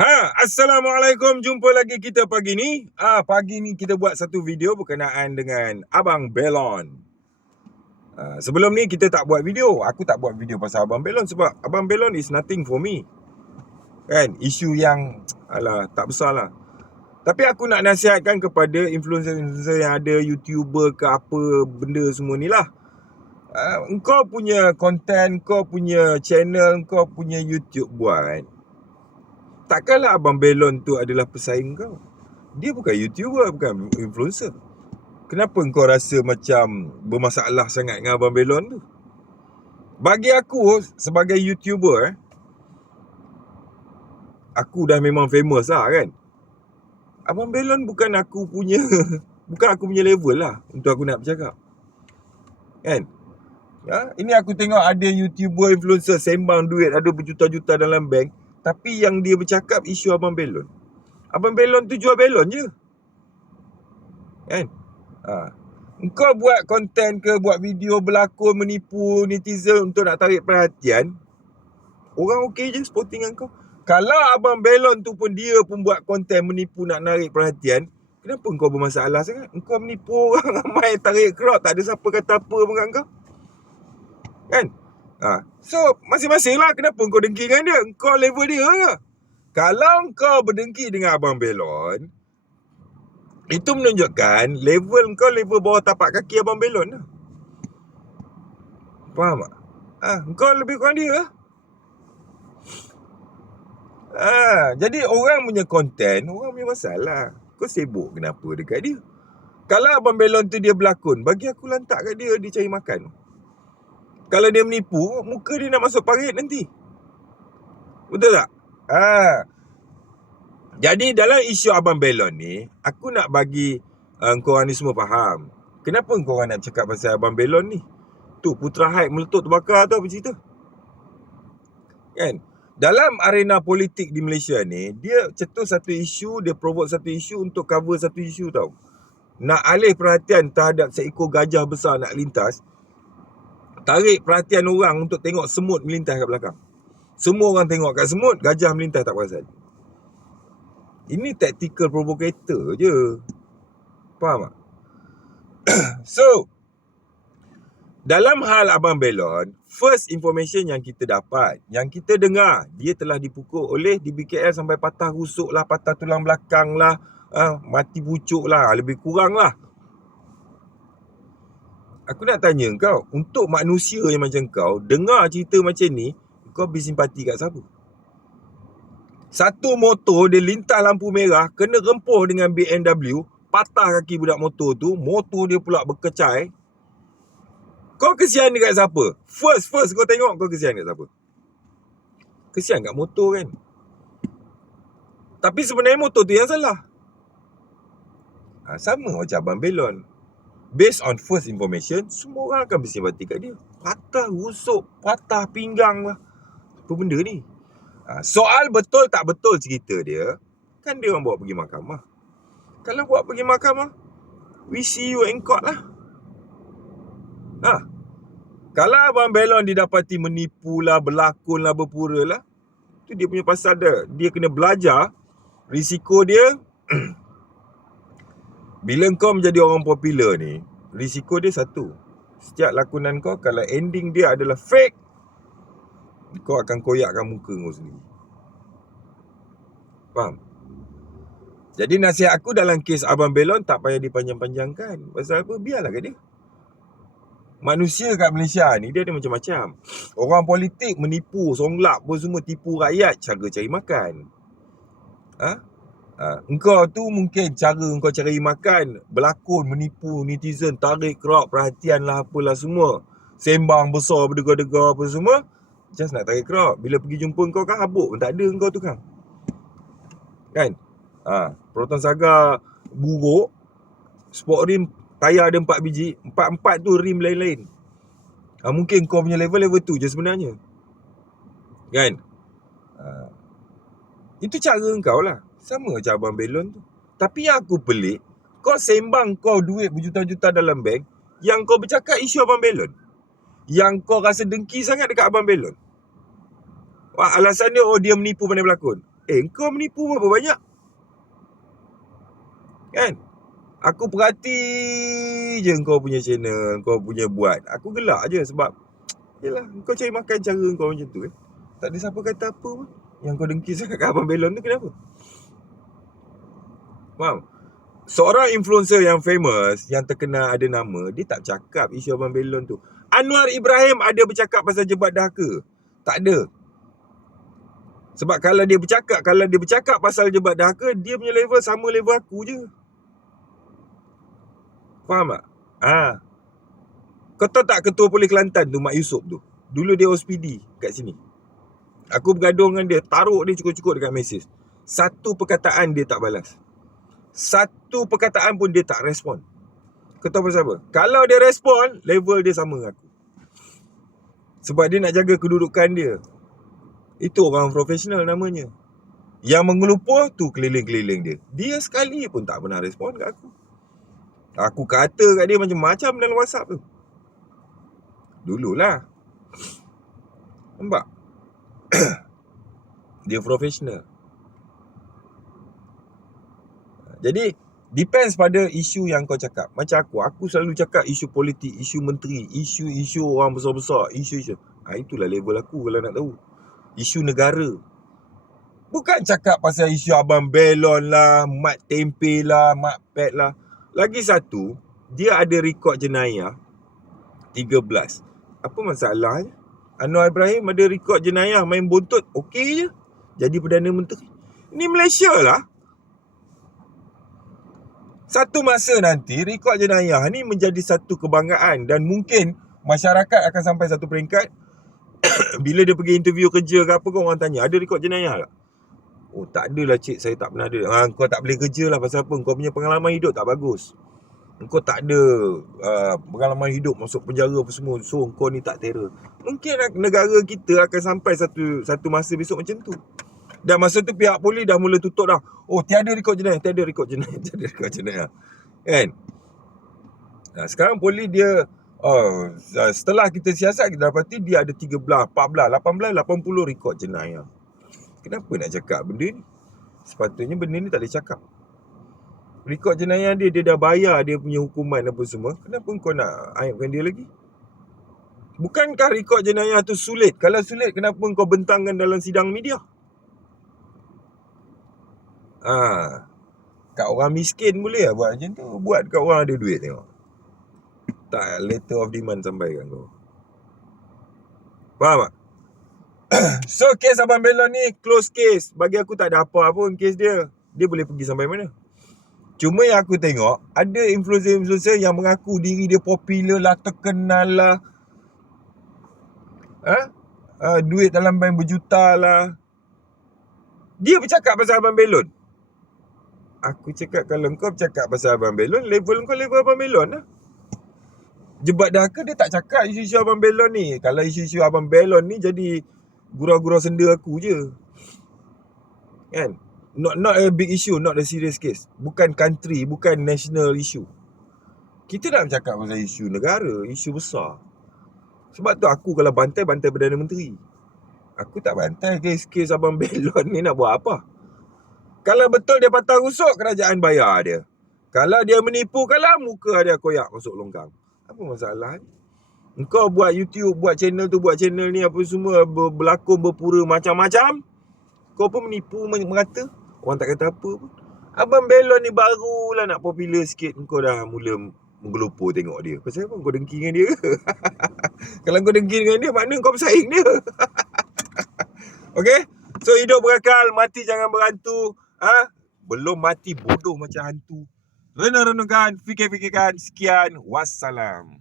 Ha, Assalamualaikum. Jumpa lagi kita pagi ni. Ah, pagi ni kita buat satu video berkenaan dengan Abang Belon. Ah, sebelum ni kita tak buat video. Aku tak buat video pasal Abang Belon sebab Abang Belon is nothing for me. Kan? Isu yang alah tak besar lah. Tapi aku nak nasihatkan kepada influencer-influencer yang ada, YouTuber ke apa benda semua ni lah. Uh, engkau punya content, kau punya channel, kau punya YouTube buat takkanlah Abang Belon tu adalah pesaing kau. Dia bukan YouTuber, bukan influencer. Kenapa kau rasa macam bermasalah sangat dengan Abang Belon tu? Bagi aku sebagai YouTuber eh, aku dah memang famous lah kan. Abang Belon bukan aku punya bukan aku punya level lah untuk aku nak bercakap. Kan? Ya, ini aku tengok ada YouTuber influencer sembang duit ada berjuta-juta dalam bank tapi yang dia bercakap isu Abang Belon. Abang Belon tu jual belon je. Kan? Ha. Engkau buat konten ke, buat video berlakon, menipu netizen untuk nak tarik perhatian. Orang okey je sporting dengan kau. Kalau Abang Belon tu pun dia pun buat konten menipu nak narik perhatian. Kenapa kau bermasalah sangat? Engkau menipu orang ramai tarik crowd. Tak ada siapa kata apa pun kat kau. Kan? Ha. So, masing-masing lah kenapa kau dengki dengan dia. Kau level dia ke? Kalau kau berdengki dengan Abang Belon, itu menunjukkan level kau level bawah tapak kaki Abang Belon lah. Faham tak? Ha, kau lebih kurang dia lah. Ha, jadi orang punya konten, orang punya masalah. Kau sibuk kenapa dekat dia? Kalau Abang Belon tu dia berlakon, bagi aku lantak kat dia, dia cari makan. Kalau dia menipu, muka dia nak masuk parit nanti. Betul tak? Ha. Jadi dalam isu Abang Belon ni, aku nak bagi uh, korang ni semua faham. Kenapa korang nak cakap pasal Abang Belon ni? Tu Putra Hype meletup terbakar tu apa cerita? Kan? Dalam arena politik di Malaysia ni, dia cetus satu isu, dia provoke satu isu untuk cover satu isu tau. Nak alih perhatian terhadap seekor gajah besar nak lintas, tarik perhatian orang untuk tengok semut melintas kat belakang. Semua orang tengok kat semut, gajah melintas tak perasan. Ini tactical provocator je. Faham tak? so, dalam hal Abang Belon, first information yang kita dapat, yang kita dengar, dia telah dipukul oleh di BKL sampai patah rusuk lah, patah tulang belakang lah, uh, mati pucuk lah, lebih kurang lah. Aku nak tanya kau, untuk manusia yang macam kau, dengar cerita macam ni, kau bersimpati kat siapa? Satu motor dia lintas lampu merah, kena rempuh dengan BMW, patah kaki budak motor tu, motor dia pula berkecai. Kau kesian dekat siapa? First, first kau tengok kau kesian dekat siapa? Kesian kat motor kan? Tapi sebenarnya motor tu yang salah. Ha, sama macam Abang Belon based on first information, semua orang akan bersimpati kat dia. Patah rusuk, patah pinggang lah. Apa benda ni? Ha, soal betul tak betul cerita dia, kan dia orang bawa pergi mahkamah. Kalau buat pergi mahkamah, we see you in court lah. Ha. Kalau Abang Belon didapati menipu lah, berlakon lah, berpura lah, tu dia punya pasal dia. Dia kena belajar risiko dia Bila kau menjadi orang popular ni, risiko dia satu. Setiap lakonan kau kalau ending dia adalah fake, kau akan koyakkan muka kau sendiri. Faham? Jadi nasihat aku dalam kes Abang Belon tak payah dipanjang-panjangkan. Pasal apa? Biarlah kat dia. Manusia kat Malaysia ni dia ada macam-macam. Orang politik menipu, songlap pun semua tipu rakyat cara cari makan. Ha? Ha, engkau tu mungkin cara engkau cari makan Berlakon, menipu netizen Tarik crowd, perhatian lah apalah semua. Sembang besar, berdegar-degar apa semua Just nak tarik crowd. Bila pergi jumpa engkau kan habuk. Pun tak ada engkau tu kan Kan? Ha, Proton Saga buruk Sport rim tayar ada 4 biji Empat-empat tu rim lain-lain. Ha, Mungkin kau punya level level tu je sebenarnya. Kan? Ha, Itu cara engkau lah sama macam Abang Belon tu. Tapi yang aku pelik, kau sembang kau duit berjuta-juta dalam bank, yang kau bercakap isu Abang Belon. Yang kau rasa dengki sangat dekat Abang Belon. Wah, alasan dia, oh dia menipu pandai berlakon. Eh kau menipu berapa banyak Kan Aku perhati je kau punya channel Kau punya buat Aku gelak je sebab Yelah kau cari makan cara kau macam tu eh Tak ada siapa kata apa pun Yang kau dengki sangat kat Abang Belon tu kenapa Faham? Seorang influencer yang famous Yang terkenal ada nama Dia tak cakap isu Abang Belon tu. Anwar Ibrahim ada bercakap pasal jebat dahaka Tak ada. Sebab kalau dia bercakap Kalau dia bercakap pasal jebat dahaka Dia punya level sama level aku je. Faham tak? Ha. Kau tahu tak ketua polis Kelantan tu Mak Yusof tu? Dulu dia OSPD kat sini. Aku bergaduh dengan dia Taruh dia cukup-cukup dekat mesej. Satu perkataan dia tak balas Satu perkataan pun dia tak respon Kau tahu pasal apa? Kalau dia respon Level dia sama dengan aku Sebab dia nak jaga kedudukan dia itu orang profesional namanya. Yang mengelupuh tu keliling-keliling dia. Dia sekali pun tak pernah respon kat aku. Aku kata kat dia macam-macam dalam WhatsApp tu. Dululah. Nampak? dia profesional. Jadi, depends pada isu yang kau cakap. Macam aku, aku selalu cakap isu politik, isu menteri, isu-isu orang besar-besar, isu-isu. Ha, itulah level aku kalau nak tahu isu negara. Bukan cakap pasal isu Abang Belon lah, Mat Tempe lah, Mat Pet lah. Lagi satu, dia ada rekod jenayah 13. Apa masalahnya? Anwar Ibrahim ada rekod jenayah main buntut, okey je. Jadi Perdana Menteri. Ini Malaysia lah. Satu masa nanti, rekod jenayah ni menjadi satu kebanggaan dan mungkin masyarakat akan sampai satu peringkat bila dia pergi interview kerja ke apa kau orang tanya ada rekod jenayah tak? Oh tak adalah cik. Saya tak pernah ada. Ha, kau tak boleh kerja lah pasal apa? Kau punya pengalaman hidup tak bagus. Kau tak ada uh, pengalaman hidup masuk penjara apa semua. So kau ni tak terror. Mungkin negara kita akan sampai satu satu masa besok macam tu dan masa tu pihak polis dah mula tutup dah oh tiada rekod jenayah tiada rekod jenayah tiada rekod jenayah kan Nah, sekarang polis dia Oh, setelah kita siasat kita dapati dia ada 13, 14, 18, 80 rekod jenayah. Kenapa nak cakap benda ni? Sepatutnya benda ni tak boleh cakap. Rekod jenayah dia, dia dah bayar dia punya hukuman apa semua. Kenapa kau nak aibkan dia lagi? Bukankah rekod jenayah tu sulit? Kalau sulit, kenapa kau bentangkan dalam sidang media? Ah, kat orang miskin boleh lah buat macam tu. Buat kat orang ada duit tengok tak letter of demand sampai kan kau. Faham tak? so case Abang Belon ni close case. Bagi aku tak ada apa pun case dia. Dia boleh pergi sampai mana? Cuma yang aku tengok ada influencer-influencer yang mengaku diri dia popular lah, terkenal lah. Ha? Uh, duit dalam bank berjuta lah. Dia bercakap pasal Abang Belon. Aku cakap kalau kau bercakap pasal Abang Belon, level kau level Abang Belon lah jebat dahaka dia tak cakap isu-isu Abang Belon ni. Kalau isu-isu Abang Belon ni jadi gurau-gurau senda aku je. Kan? Not not a big issue, not a serious case. Bukan country, bukan national issue. Kita nak bercakap pasal isu negara, isu besar. Sebab tu aku kalau bantai, bantai Perdana Menteri. Aku tak bantai kes-kes Abang Belon ni nak buat apa. Kalau betul dia patah rusuk, kerajaan bayar dia. Kalau dia menipu, kalau muka dia koyak masuk longkang. Apa masalah ni? Engkau buat YouTube, buat channel tu, buat channel ni apa semua berlakon, berpura macam-macam. Kau pun menipu, merata. Orang tak kata apa pun. Abang Belon ni barulah nak popular sikit. Engkau dah mula menggelupur tengok dia. Pasal apa kau dengki dengan dia? Kalau kau dengki dengan dia, mana kau bersaing dia? okay? So hidup berakal, mati jangan berantu. Ha? Belum mati bodoh macam hantu. Renung-renungkan, fikir-fikirkan. Sekian. Wassalam.